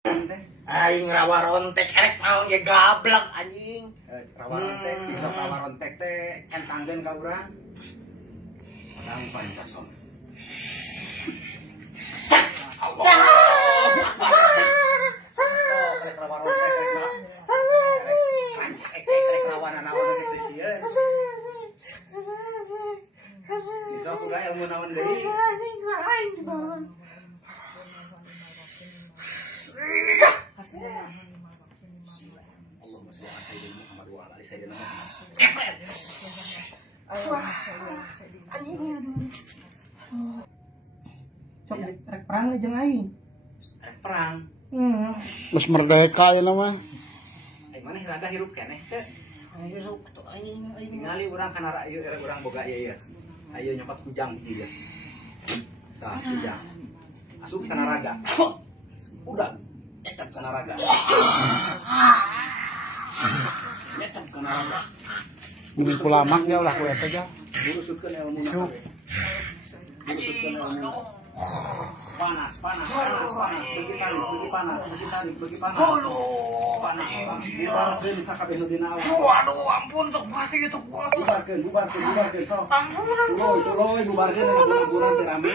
Aing rawa rontek erek naon ge gablak anjing. Rawa rontek, bisa rawa rontek teh centangkeun ka urang. Padahal paling kosong. Rek rawa rontek rek mah. Rancak ek rawa nanaon gitu sieun. Bisa uga ilmu naon deui. Allahumma shalli ala sayyidina Muhammad wa ala ali sayyidina Muhammad. Sok rek perang we jeung aing. Rek perang. Mas merdeka ya nama. Ai maneh raga hirup keneh teh. Ayo tuh aing Ningali urang kana ieu urang boga ieu. Ayo nyokot kujang gitu ya. Sah kujang. Asup kana raga. Udah ecap kana raga. Ecap kana raga. Mungkin pulamak ya ulah kueta aja. Dirusutkeun ilmu na. Dirusutkeun ilmu. Panas, begi panas. Panas. Ditarkeun di sakabeh dina awak. Waduh ampun tuh pasti itu kuat. Bubarkeun sok. Ampun. Tuloy bubarkeun dina bulan teh rame.